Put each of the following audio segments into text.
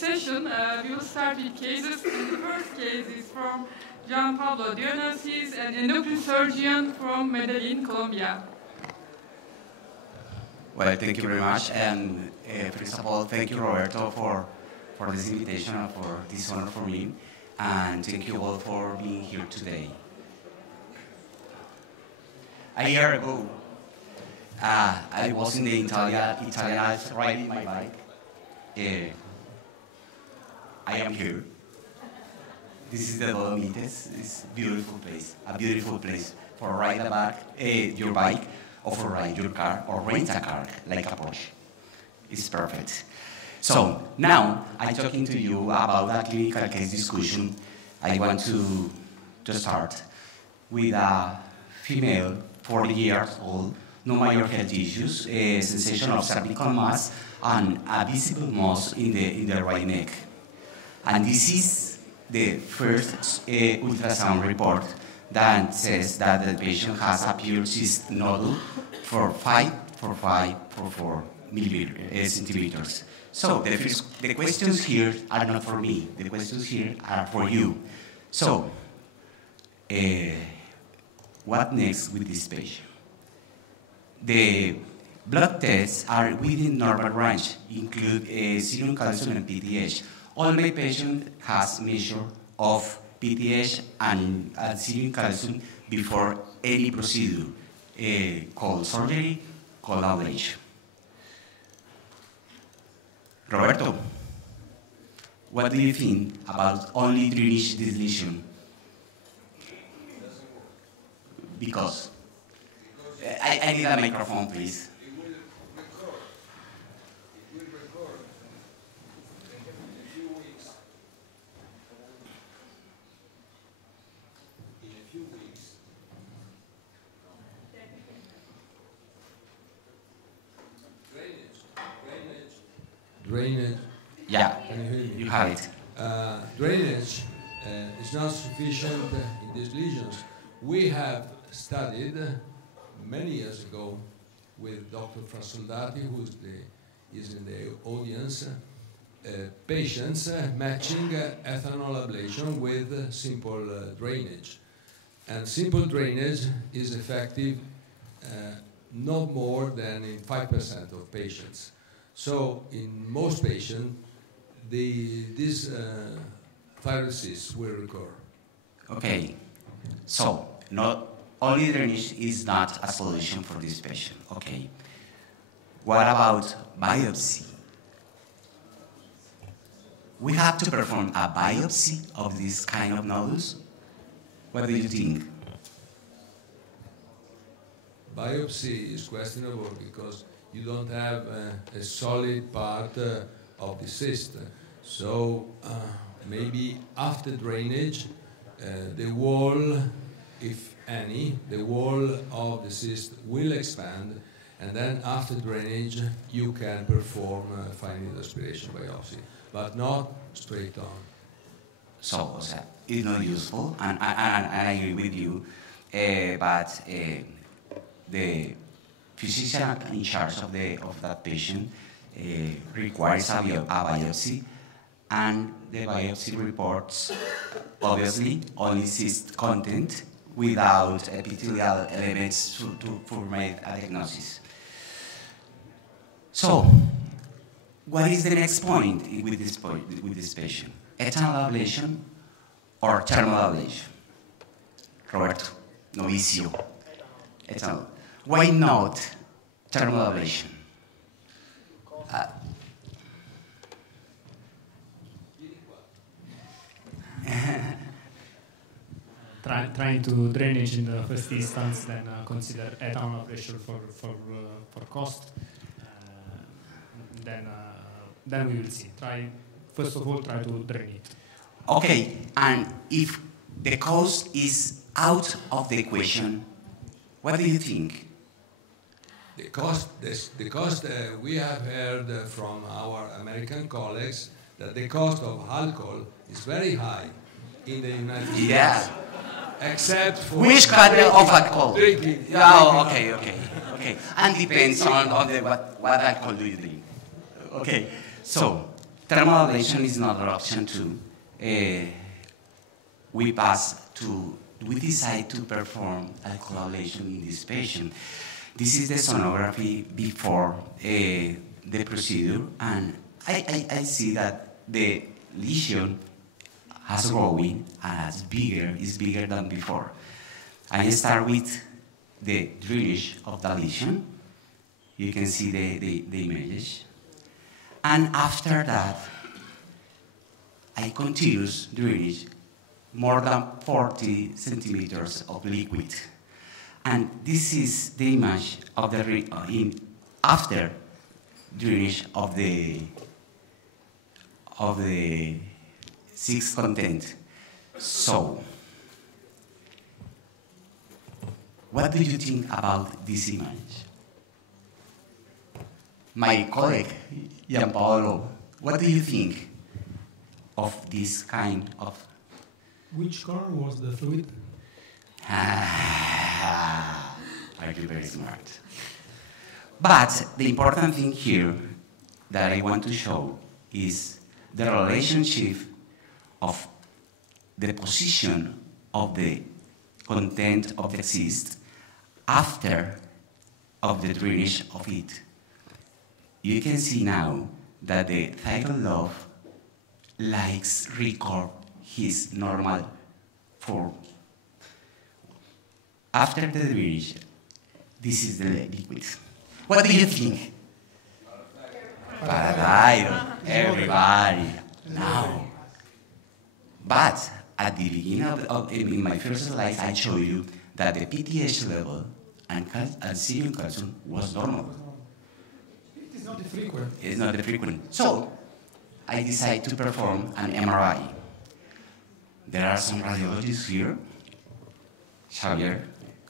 session, we will start with cases. And the first case is from Pablo. Dueñas. He's an endocrine surgeon from Medellin, Colombia. Well, thank you very much. And first of all, thank you, Roberto, for this invitation and for this honor for me. And thank you all for being here today. A year ago, I was in the Italian Alps riding my bike. I am here. This is the Dolomites. It's a beautiful place for ride your bike, or for ride your car, or rent a car like a Porsche. It's perfect. So now I'm talking to you about a clinical case discussion. I want to start with a female, 40 years old, no major health issues, a sensation of cervical mass, and a visible mass in the right neck. And this is the first ultrasound report that says that the patient has a pure cyst nodule for 4 centimeters. So the questions here are not for me. The questions here are for you. So, what next with this patient? The blood tests are within normal range, include serum calcium and PTH. All my patient has measure of PTH and serum calcium before any procedure, called surgery, called ablation. Roberto, what do you think about only drainage this lesion? Because I need a microphone, please. It will record in a few weeks. Drainage. Yeah, Can you hear me? you have it. Drainage is not sufficient in these lesions. We have studied many years ago with Dr. Frasoldati, who is in the audience, patients matching ethanol ablation with simple drainage. And simple drainage is effective not more than in 5% of patients. So in most patients, this thyroid cyst will recur. Okay, so not only drainage is not a solution for this patient. Okay, what about biopsy? We have to perform a biopsy of this kind of nodules. What do you think? Biopsy is questionable because you don't have a solid part of the cyst. So maybe after drainage, the wall, if any, the wall of the cyst will expand, and then after drainage, you can perform fine aspiration biopsy, but not straight on. So, it's not useful, and I agree with you, but the physician in charge of that patient requires a biopsy, and the biopsy reports obviously only cyst content without epithelial elements to make a diagnosis. So, what is the next point with this patient? Ethanol ablation or thermal ablation? Roberto, novicio. Ethanol. Why not thermal ablation? Trying to drainage in the first instance, then consider ethanol ablation for cost. Then we will see. First of all, try to drain it. Okay, and if the cost is out of the equation, what do you think? The cost we have heard from our American colleagues that the cost of alcohol is very high in the United States. Yeah. Except for which kind of alcohol? Drinking. Oh, okay. And depends on what alcohol do you drink. Okay, so thermal ablation is another option too. We decide to perform alcohol ablation in this patient. This is the sonography before the procedure, and I see that the lesion has growing and is bigger than before. I start with the drainage of the lesion. You can see the images. And after that, I continue drainage more than 40 centimeters of liquid. And this is the image of the after drainage of the cyst content. So, what do you think about this image? My colleague, Juan Pablo, what do you think of this kind of... Which color was the fluid? Are you very smart? But the important thing here that I want to show is the relationship of the position of the content of the cyst after of the drainage of it. You can see now that the thyroid lobe likes record his normal form. After the drainage, this is the liquid. What do you think? Parathyroid, everybody, now. But at the beginning in my first slide, I show you that the PTH level and serum calcium was normal. It's not the frequent. It's not the frequent. So I decided to perform an MRI. There are some radiologists here. Xavier,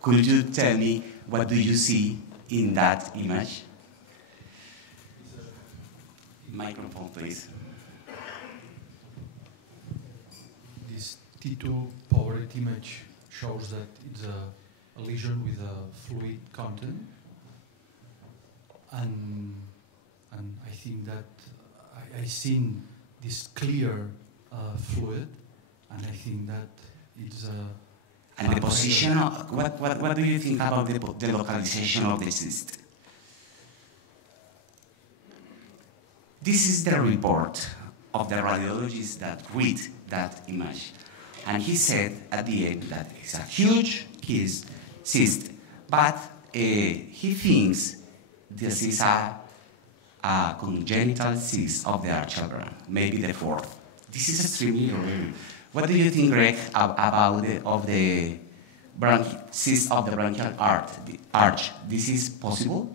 could you tell me what do you see in that image? Microphone, please. This T2 powered image shows that it's a lesion with a fluid content, and I think that I seen this clear fluid, and I think that it's a... And the position of, what do you think about the localization of the cyst? This is the report of the radiologist that read that image. And he said at the end that it's a huge cyst, but he thinks this is a congenital cyst of the arterial, maybe the fourth. This is extremely rare. What do you think, Greg, about the cyst of the bronchial arch? This is possible?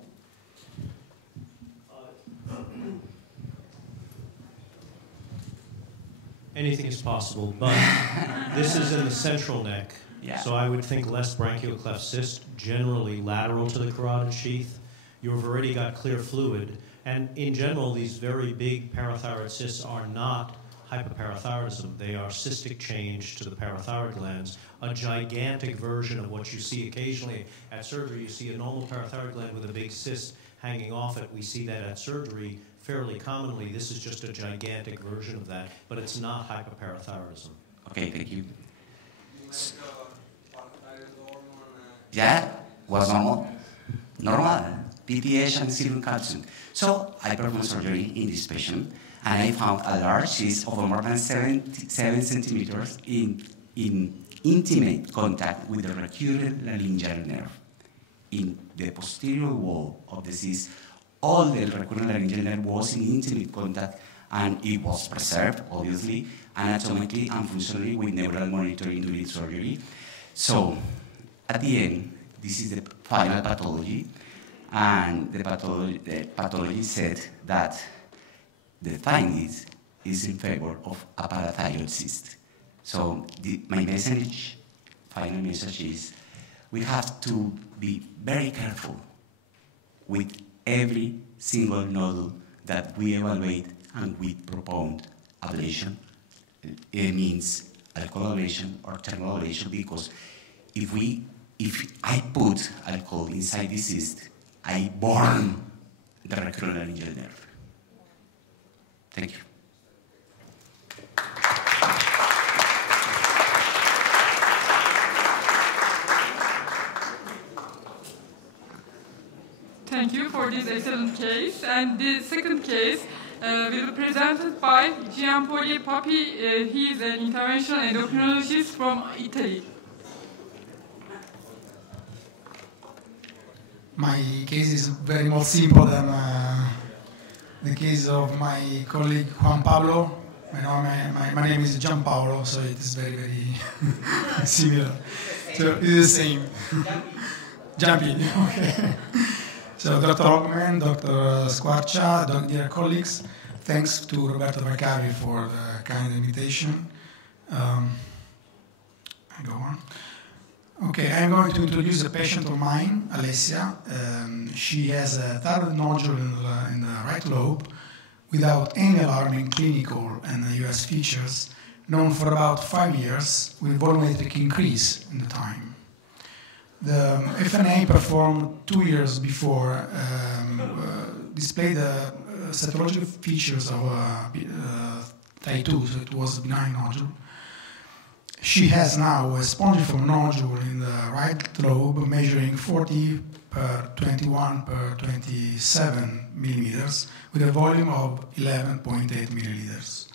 Anything is possible, but this is in the central neck, so I would think less branchial cleft cyst, generally lateral to the carotid sheath. You've already got clear fluid, and in general, these very big parathyroid cysts are not hyperparathyroidism. They are cystic change to the parathyroid glands, a gigantic version of what you see occasionally at surgery. You see a normal parathyroid gland with a big cyst hanging off it. We see that at surgery fairly commonly. This is just a gigantic version of that, but it's not hyperparathyroidism. Okay, thank you. Yeah, was normal. Normal. PTH and serum calcium. So I performed surgery in this patient, and I found a large cyst of more than 7 centimeters in intimate contact with the recurrent laryngeal nerve. In the posterior wall of the cyst, all the recurrent laryngeal nerve was in intimate contact, and it was preserved, obviously, anatomically and functionally with neural monitoring during surgery. So, at the end, this is the final pathology, and the pathology said that the findings is in favor of a parathyroid cyst. So, my final message is, we have to be very careful with every single nodule that we evaluate and we propose ablation. It means alcohol ablation or thermal ablation, because if I put alcohol inside the cyst, I burn the recurrent laryngeal nerve. Thank you. for this excellent case. And the second case will be presented by Gianpoli Papi. He is an interventional endocrinologist from Italy. My case is very more simple than the case of my colleague Juan Pablo. My name is Gianpaolo, so it is very, very similar. So it's the same. Jumpy, okay. So Dr. Hockman, Dr. Squarcia, dear colleagues, thanks to Roberto Vacavi for the kind invitation. I go on. Okay, I'm going to introduce a patient of mine, Alessia. She has a thyroid nodule in the right lobe without any alarming clinical and US features, known for about 5 years, with volumetric increase in the time. The FNA performed 2 years before displayed the cytological features of type 2, so it was a benign nodule. She has now a spongiform nodule in the right lobe measuring 40 per 21 per 27 millimeters with a volume of 11.8 milliliters.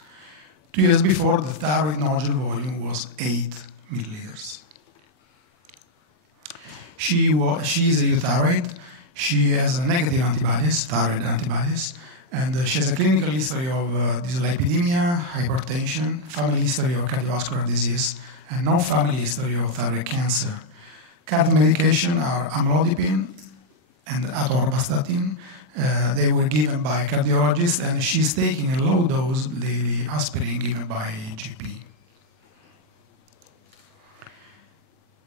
2 years before, the thyroid nodule volume was 8 milliliters. She is a euthyroid. She has a negative antibodies, thyroid antibodies, and she has a clinical history of dyslipidemia, hypertension, family history of cardiovascular disease, and no family history of thyroid cancer. Current medication are amlodipine and atorvastatin. They were given by cardiologists, and she's taking a low dose daily aspirin given by GP.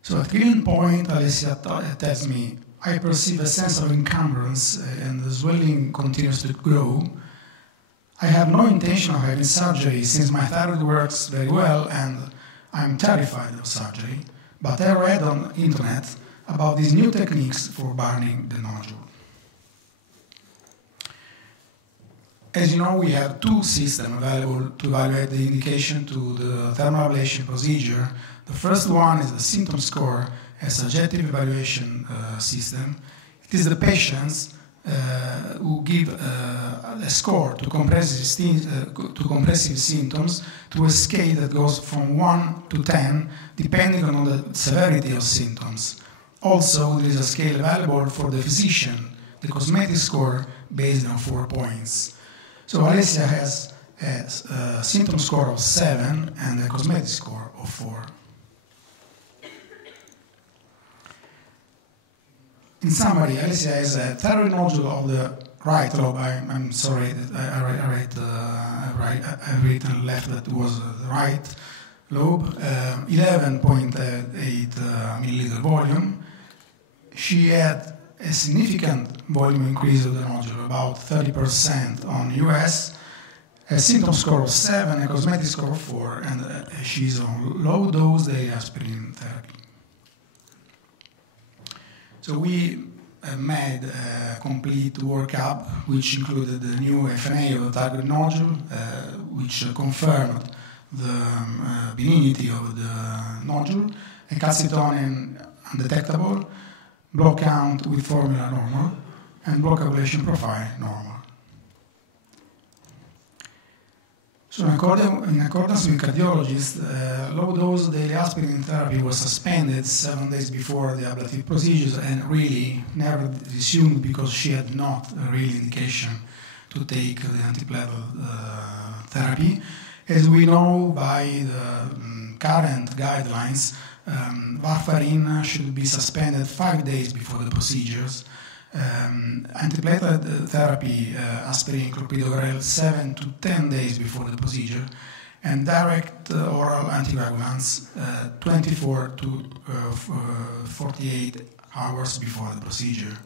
So at given point, Alessia tells me, I perceive a sense of encumbrance and the swelling continues to grow. I have no intention of having surgery since my thyroid works very well and I'm terrified of surgery, but I read on the internet about these new techniques for burning the nodule. As you know, we have two systems available to evaluate the indication to the thermal ablation procedure. The first one is the symptom score, a subjective evaluation system. It is the patients who give a score to compressive symptoms to a scale that goes from 1 to 10, depending on the severity of symptoms. Also, there is a scale available for the physician, the cosmetic score based on 4 points. So Alessia has a symptom score of 7 and a cosmetic score of 4. In summary, Alessia has a thyroid nodule of the right lobe. I'm sorry that I've written left, that was the right lobe, 11.8 milliliter volume. She had a significant volume increase of the nodule, about 30% on US, a symptom score of 7, a cosmetic score of 4, and she's on low dose daily aspirin therapy. So we made a complete workup, which included the new FNA of the target nodule, which confirmed the benignity of the nodule, a calcitonin undetectable, block count with formula normal, and block ablation profile normal. So in accordance with cardiologists, low-dose daily aspirin therapy was suspended 7 days before the ablative procedures and really never resumed because she had not a real indication to take the antiplatelet therapy. As we know by the current guidelines, warfarin should be suspended 5 days before the procedures. Antiplatelet therapy, aspirin, clopidogrel, 7 to 10 days before the procedure, and direct oral anticoagulants 24 to 48 hours before the procedure.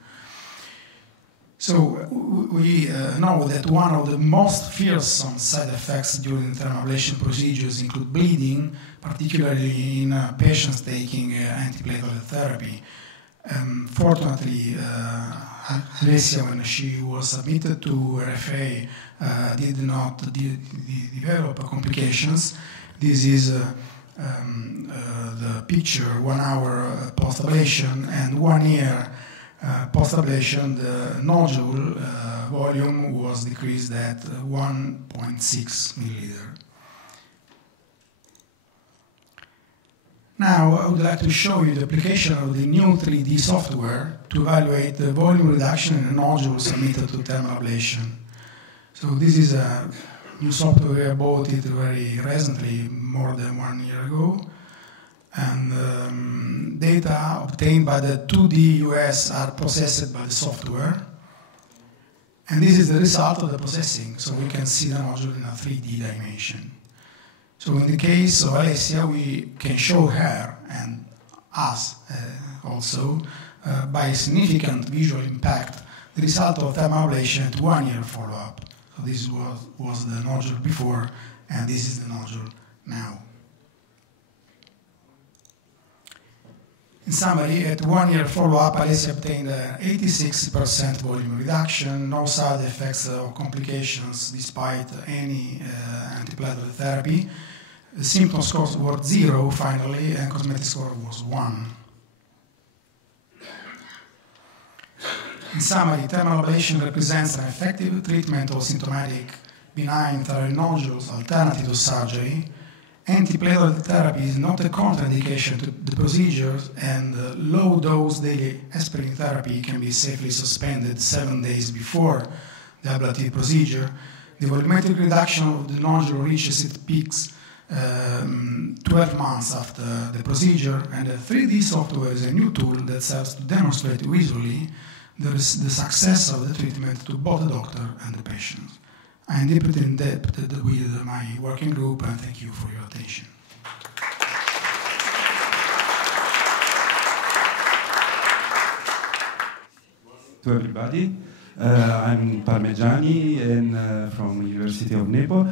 So we know that one of the most fearsome side effects during thermal ablation procedures include bleeding, particularly in patients taking antiplatelet therapy. Fortunately, Alessia, when she was submitted to RFA, did not develop complications. This is the picture 1 hour post-ablation and 1 year post-ablation, the nodule volume was decreased at 1.6 milliliter. Now, I would like to show you the application of the new 3D software to evaluate the volume reduction in the nodule submitted to thermal ablation. So this is a new software. I bought it very recently, more than 1 year ago. And data obtained by the 2D US are processed by the software. And this is the result of the processing, so we can see the nodule in a 3D dimension. So in the case of Alessia, we can show her and us also by significant visual impact the result of thermal ablation at 1 year follow-up. So this was the nodule before, and this is the nodule now. In summary, at 1 year follow-up, Alessia obtained an 86% volume reduction, no side effects or complications despite any antiplatelet therapy. The symptom scores were 0 finally, and cosmetic score was 1. In summary, thermal ablation represents an effective treatment of symptomatic benign thyroid nodules alternative to surgery. Antiplatelet therapy is not a contraindication to the procedures, and low-dose daily aspirin therapy can be safely suspended 7 days before the ablative procedure. The volumetric reduction of the nodule reaches its peaks 12 months after the procedure, and the 3D software is a new tool that serves to demonstrate visually the success of the treatment to both the doctor and the patient. I am deeply indebted with my working group, and thank you for your attention. To everybody, I'm Parmigiani and from University of Naples.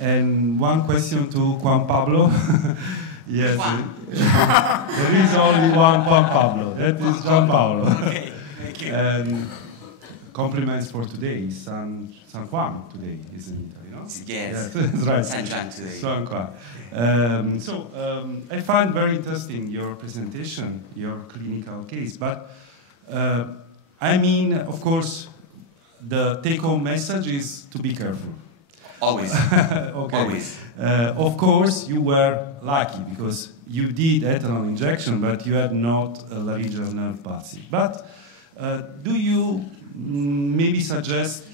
And one question to Juan Pablo. Yes, there is only one Juan Pablo. That is Juan Pablo. Okay, thank you. And compliments for today. San Juan today, isn't it? You know? Yes, that's right. San Juan today. San Juan. I find very interesting your presentation, your clinical case. But I mean, of course, the take-home message is to be careful. Always. Okay. Always. Of course, you were lucky because you did ethanol injection, but you had not a laryngeal nerve palsy. But do you maybe suggest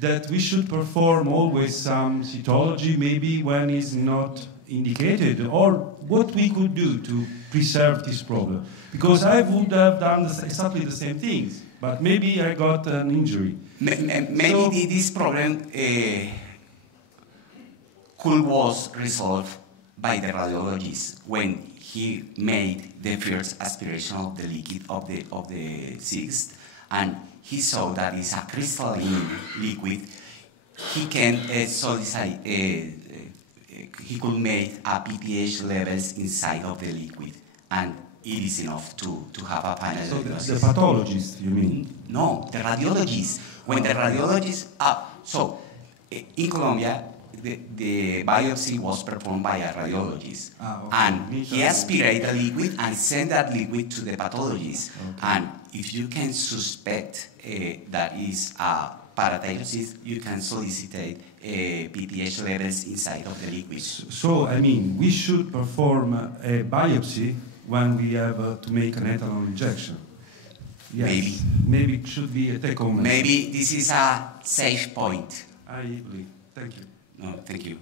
that we should perform always some cytology, maybe when it's not indicated, or what we could do to preserve this problem? Because I would have done exactly the same things, but maybe I got an injury. Maybe this problem was resolved by the radiologist when he made the first aspiration of the liquid of the cyst, and he saw that it's a crystalline liquid. He can solidify. He could make a ppH levels inside of the liquid, and it is enough to have a final diagnosis. So the pathologist, you mean? No, the radiologist. When the radiologist, so in Colombia, the biopsy was performed by a radiologist, okay. And he aspirated the liquid and sent that liquid to the pathologist. Okay. And if you can suspect that is a parathyrosis, you can solicit ppH levels inside of the liquid. So, I mean, we should perform a biopsy when we have to make an ethanol injection. Yes. Maybe it should be a take-home. Maybe this is a safe point. I believe. Thank you. No, thank you.